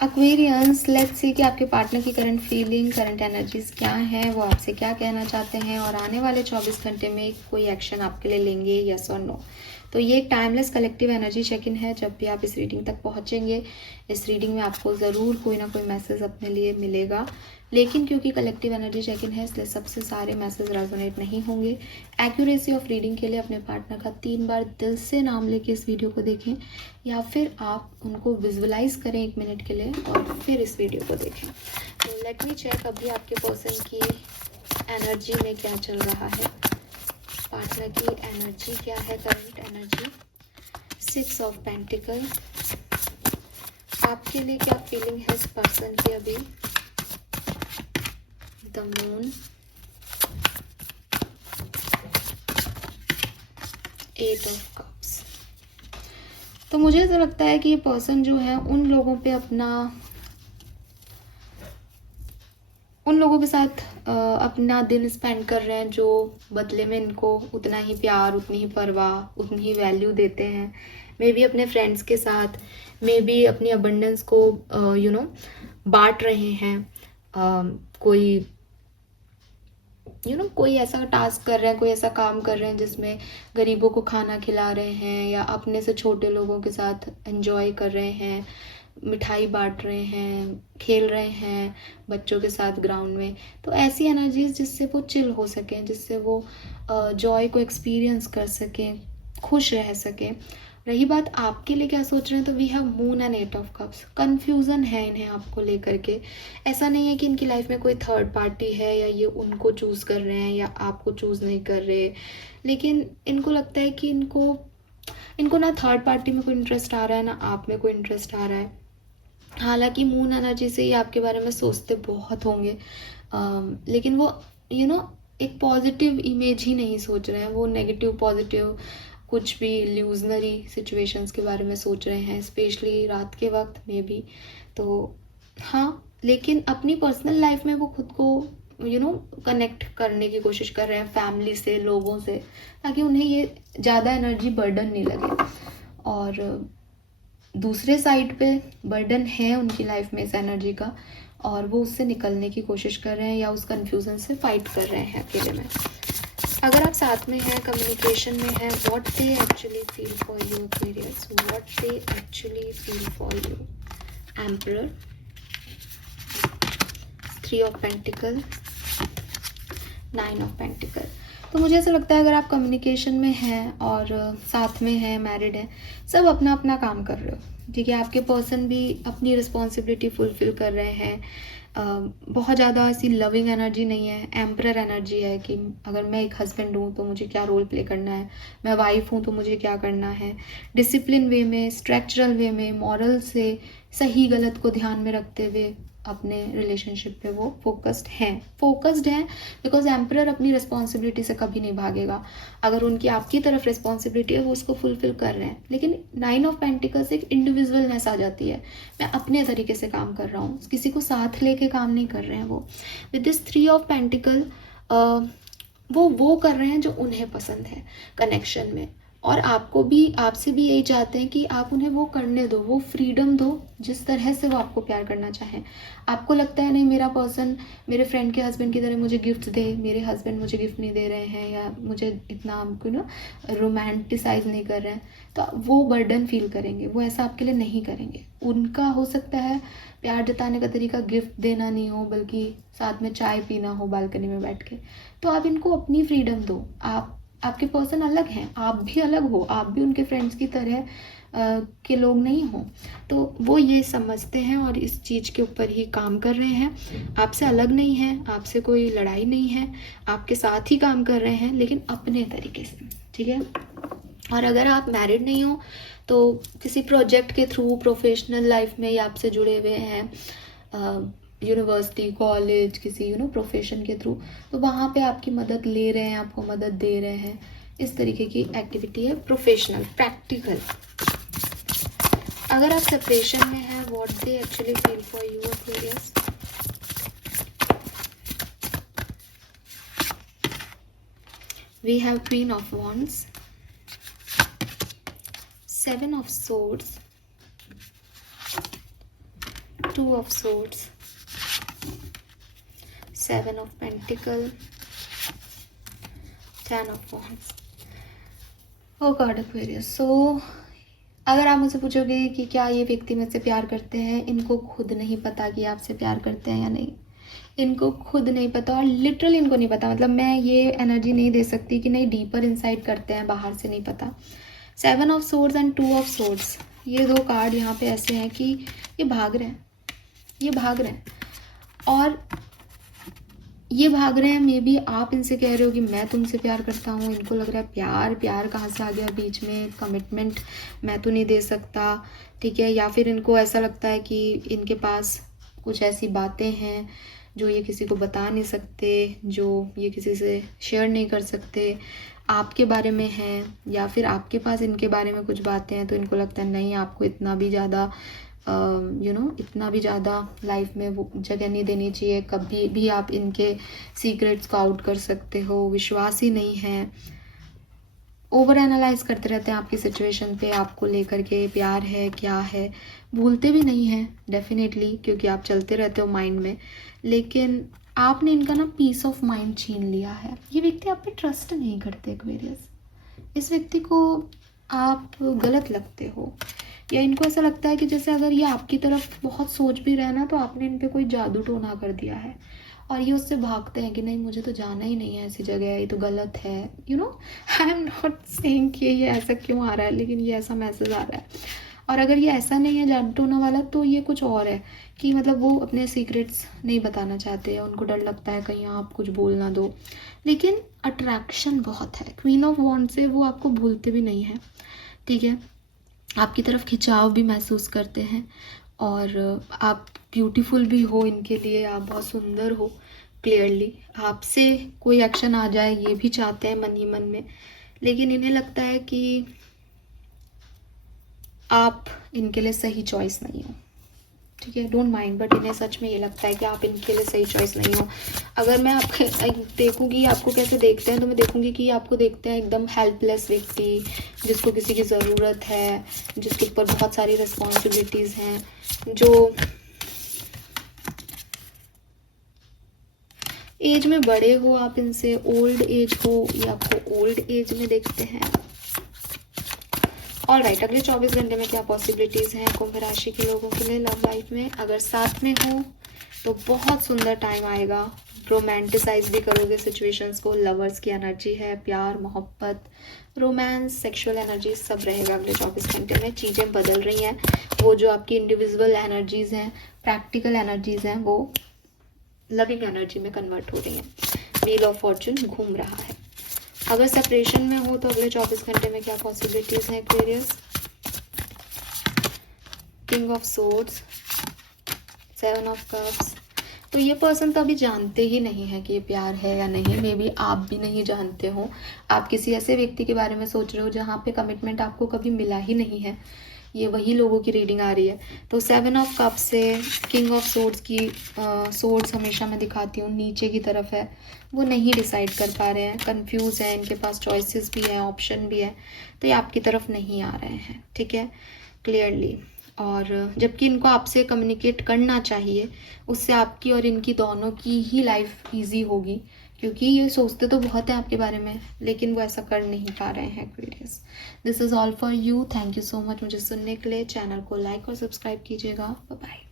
Aquarians, let's see कि आपके partner की करंट फीलिंग, करंट एनर्जीज क्या है, वो आपसे क्या कहना चाहते हैं और आने वाले 24 घंटे में कोई एक्शन आपके लिए लेंगे, यस और नो। तो ये एक timeless collective energy check in है। जब भी आप इस रीडिंग तक पहुंचेंगे, इस रीडिंग में आपको ज़रूर कोई ना कोई मैसेज अपने लिए मिलेगा, लेकिन क्योंकि कलेक्टिव एनर्जी चेक इन है इसलिए सबसे सारे मैसेज रेजोनेट नहीं होंगे। एक्यूरेसी ऑफ रीडिंग के लिए अपने पार्टनर का 3 बार दिल से नाम लेके इस वीडियो को देखें, या फिर आप उनको विजुअलाइज करें 1 मिनट के लिए और फिर इस वीडियो को देखें। तो लेट मी चेक अभी आपके पर्सन की एनर्जी में क्या चल रहा है। पार्टनर की एनर्जी क्या है, करंट एनर्जी। 6 ऑफ पेंटिकल, आपके लिए क्या फीलिंग है इस पर्सन की अभी। The moon, 8 of cups. तो मुझे ऐसा लगता है कि ये पर्सन जो है उन लोगों पे उन लोगों के साथ अपना दिन स्पेंड कर रहे हैं जो बदले में इनको उतना ही प्यार, उतनी ही परवाह, उतनी ही वैल्यू देते हैं। मे बी अपने फ्रेंड्स के साथ, मे बी अपनी अबंडेंस को बांट रहे हैं। कोई कोई ऐसा टास्क कर रहे हैं, कोई ऐसा काम कर रहे हैं जिसमें गरीबों को खाना खिला रहे हैं, या अपने से छोटे लोगों के साथ एंजॉय कर रहे हैं, मिठाई बांट रहे हैं, खेल रहे हैं बच्चों के साथ ग्राउंड में। तो ऐसी एनर्जीज जिससे वो चिल हो सकें, जिससे वो जॉय को एक्सपीरियंस कर सकें, खुश रह सकें। रही बात आपके लिए क्या सोच रहे हैं, तो we have moon and 8 of cups. Confusion है इन्हें आपको लेकर के। ऐसा नहीं है कि इनकी लाइफ में कोई थर्ड पार्टी है या ये उनको चूज़ कर रहे हैं या आपको चूज़ नहीं कर रहे, लेकिन इनको लगता है कि इनको ना थर्ड पार्टी में कोई इंटरेस्ट आ रहा है, ना आप में कोई इंटरेस्ट आ रहा है। हालांकि मून एनर्जी से ये आपके बारे में सोचते बहुत होंगे, लेकिन वो एक पॉजिटिव इमेज ही नहीं सोच रहे हैं। वो नेगेटिव पॉजिटिव कुछ भी इल्यूजनरी सिचुएशंस के बारे में सोच रहे हैं, स्पेशली रात के वक्त में भी। तो हाँ, लेकिन अपनी पर्सनल लाइफ में वो खुद को कनेक्ट करने की कोशिश कर रहे हैं फैमिली से, लोगों से, ताकि उन्हें ये ज़्यादा एनर्जी बर्डन नहीं लगे। और दूसरे साइड पे बर्डन है उनकी लाइफ में इस एनर्जी का, और वो उससे निकलने की कोशिश कर रहे हैं या उस कन्फ्यूज़न से फाइट कर रहे हैं अकेले में। अगर आप साथ में हैं, कम्युनिकेशन में हैं, what they actually feel for you Aquarius, what they actually feel for you. Emperor, 3 of pentacle, 9 of pentacle. तो मुझे ऐसा लगता है अगर आप कम्युनिकेशन में हैं और साथ में हैं, मैरिड हैं, सब अपना अपना काम कर रहे हो, ठीक है। आपके पर्सन भी अपनी रिस्पॉन्सिबिलिटी फुलफिल कर रहे हैं। बहुत ज़्यादा ऐसी लविंग एनर्जी नहीं है, एम्परर एनर्जी है कि अगर मैं एक हस्बैंड हूँ तो मुझे क्या रोल प्ले करना है, मैं वाइफ हूँ तो मुझे क्या करना है। डिसिप्लिन वे में, स्ट्रक्चरल वे में, मॉरल से, सही गलत को ध्यान में रखते हुए अपने रिलेशनशिप पे वो फोकस्ड हैं बिकॉज एम्परर अपनी रिस्पॉन्सिबिलिटी से कभी नहीं भागेगा। अगर उनकी आपकी तरफ रिस्पॉन्सिबिलिटी है, वो उसको फुलफिल कर रहे हैं। लेकिन 9 ऑफ पेंटिकल्स एक इंडिविजुअलनेस आ जाती है, मैं अपने तरीके से काम कर रहा हूँ, किसी को साथ लेके काम नहीं कर रहे हैं वो। विद दिस 3 ऑफ पेंटिकल वो कर रहे हैं जो उन्हें पसंद है कनेक्शन में, और आपसे भी यही चाहते हैं कि आप उन्हें वो करने दो, वो फ्रीडम दो जिस तरह से वो आपको प्यार करना चाहें। आपको लगता है नहीं, मेरा पर्सन मेरे फ्रेंड के हस्बैंड की तरह मुझे गिफ्ट दे, मेरे हस्बैंड मुझे गिफ्ट नहीं दे रहे हैं, या मुझे इतना रोमांटिसाइज नहीं कर रहे हैं, तो वो बर्डन फील करेंगे, वो ऐसा आपके लिए नहीं करेंगे। उनका हो सकता है प्यार जताने का तरीका गिफ्ट देना नहीं हो, बल्कि साथ में चाय पीना हो बालकनी में बैठ के। तो आप इनको अपनी फ्रीडम दो। आपके पर्सन अलग हैं, आप भी अलग हो, आप भी उनके फ्रेंड्स की तरह के लोग नहीं हो। तो वो ये समझते हैं और इस चीज़ के ऊपर ही काम कर रहे हैं। आपसे अलग नहीं है, आपसे कोई लड़ाई नहीं है, आपके साथ ही काम कर रहे हैं, लेकिन अपने तरीके से, ठीक है। और अगर आप मैरिड नहीं हो तो किसी प्रोजेक्ट के थ्रू, प्रोफेशनल लाइफ में या आपसे जुड़े हुए हैं, यूनिवर्सिटी, कॉलेज, किसी प्रोफेशन के थ्रू, तो वहाँ पे आपकी मदद ले रहे हैं, आपको मदद दे रहे हैं। इस तरीके की एक्टिविटी है प्रोफेशनल, प्रैक्टिकल। अगर आप सेपरेशन में हैं, what they actually feel for you Aquarius. We have queen of wands, 7 of swords, two of swords, 7 of pentacle, 10 of wands. Oh God Aquarius. So अगर आप मुझसे पूछोगे कि क्या ये व्यक्ति मुझसे प्यार करते हैं, इनको खुद नहीं पता कि आपसे प्यार करते हैं या नहीं। इनको खुद नहीं पता, और लिटरली इनको नहीं पता। मतलब मैं ये एनर्जी नहीं दे सकती कि नहीं डीपर इनसाइड करते हैं, बाहर से नहीं पता। 7 of swords and 2 of swords, ये 2 कार्ड यहाँ पे ऐसे हैं कि ये भाग रहे हैं, ये भाग रहे हैं। और ये भाग रहे हैं, मे बी आप इनसे कह रहे हो कि मैं तुमसे प्यार करता हूँ, इनको लग रहा है प्यार प्यार कहाँ से आ गया बीच में, कमिटमेंट मैं तो नहीं दे सकता, ठीक है। या फिर इनको ऐसा लगता है कि इनके पास कुछ ऐसी बातें हैं जो ये किसी को बता नहीं सकते, जो ये किसी से शेयर नहीं कर सकते, आपके बारे में हैं, या फिर आपके पास इनके बारे में कुछ बातें हैं। तो इनको लगता है नहीं, आपको इतना भी ज़्यादा इतना भी ज़्यादा लाइफ में वो जगह नहीं देनी चाहिए, कभी भी आप इनके सीक्रेट्स को आउट कर सकते हो। विश्वास ही नहीं है, ओवर एनालाइज करते रहते हैं आपकी सिचुएशन पे, आपको लेकर के प्यार है क्या है, भूलते भी नहीं हैं डेफिनेटली, क्योंकि आप चलते रहते हो माइंड में। लेकिन आपने इनका ना पीस ऑफ माइंड छीन लिया है। ये व्यक्ति आप पे ट्रस्ट नहीं करते एक्वेरियस। इस व्यक्ति को आप गलत लगते हो, या इनको ऐसा लगता है कि जैसे अगर ये आपकी तरफ बहुत सोच भी रहे ना, तो आपने इन पे कोई जादू टोना कर दिया है, और ये उससे भागते हैं कि नहीं मुझे तो जाना ही नहीं है ऐसी जगह, ये तो गलत है। आई एम नॉट सेइंग कि ये ऐसा क्यों आ रहा है, लेकिन ये ऐसा मैसेज आ रहा है। और अगर ये ऐसा नहीं है जादू टोना वाला, तो ये कुछ और है कि मतलब वो अपने सीक्रेट्स नहीं बताना चाहते, उनको डर लगता है कहीं आप कुछ बोल ना दो। लेकिन अट्रैक्शन बहुत है, क्वीन ऑफ वॉन्ड से वो आपको भूलते भी नहीं है, ठीक है। आपकी तरफ खिंचाव भी महसूस करते हैं, और आप ब्यूटीफुल भी हो इनके लिए, आप बहुत सुंदर हो। क्लियरली आपसे कोई एक्शन आ जाए ये भी चाहते हैं मन ही मन में, लेकिन इन्हें लगता है कि आप इनके लिए सही चॉइस नहीं हो, ठीक है। डोंट माइंड, बट इन्हें सच में ये लगता है कि आप इनके लिए सही चॉइस नहीं हो। अगर मैं आपके देखूंगी आपको कैसे देखते हैं, तो मैं देखूंगी कि आपको देखते हैं एकदम हेल्पलेस व्यक्ति, जिसको किसी की ज़रूरत है, जिसके ऊपर बहुत सारी रिस्पॉन्सिबिलिटीज़ हैं, जो एज में बड़े हो आप इनसे, ओल्ड एज हो, ये आपको ओल्ड एज में देखते हैं। ऑलराइट, अगले 24 घंटे में क्या पॉसिबिलिटीज़ हैं कुंभ राशि के लोगों के लिए लव लाइफ में। अगर साथ में हो तो बहुत सुंदर टाइम आएगा, रोमांटिसाइज भी करोगे सिचुएशंस को। लवर्स की एनर्जी है, प्यार मोहब्बत रोमांस सेक्सुअल एनर्जी सब रहेगा अगले 24 घंटे में। चीज़ें बदल रही हैं, वो जो आपकी इंडिविजुअल एनर्जीज़ हैं, प्रैक्टिकल एनर्जीज़ हैं, वो लविंग एनर्जी में कन्वर्ट हो रही हैं। व्हील ऑफ फॉर्चून घूम रहा है। अगर सेपरेशन में हो तो अगले 24 घंटे में क्या पॉसिबिलिटीज़ हैं Aquarius. King of swords, 7 of cups. तो ये पर्सन तो अभी जानते ही नहीं है कि ये प्यार है या नहीं, मे बी आप भी नहीं जानते हो। आप किसी ऐसे व्यक्ति के बारे में सोच रहे हो जहाँ पे कमिटमेंट आपको कभी मिला ही नहीं है। ये वही लोगों की रीडिंग आ रही है। तो 7 ऑफ कप से किंग ऑफ सोर्ड्स की सोर्ड्स हमेशा मैं दिखाती हूँ नीचे की तरफ है, वो नहीं डिसाइड कर पा रहे हैं, कंफ्यूज है, इनके पास चॉइसेस भी हैं, ऑप्शन भी है, तो ये आपकी तरफ नहीं आ रहे हैं, ठीक है, क्लियरली। और जबकि इनको आपसे कम्युनिकेट करना चाहिए, उससे आपकी और इनकी दोनों की ही लाइफ ईजी होगी, क्योंकि ये सोचते तो बहुत है आपके बारे में, लेकिन वो ऐसा कर नहीं पा रहे हैं Aquarius. This is all for you. Thank you so much मुझे सुनने के लिए। चैनल को लाइक और सब्सक्राइब कीजिएगा। Bye bye.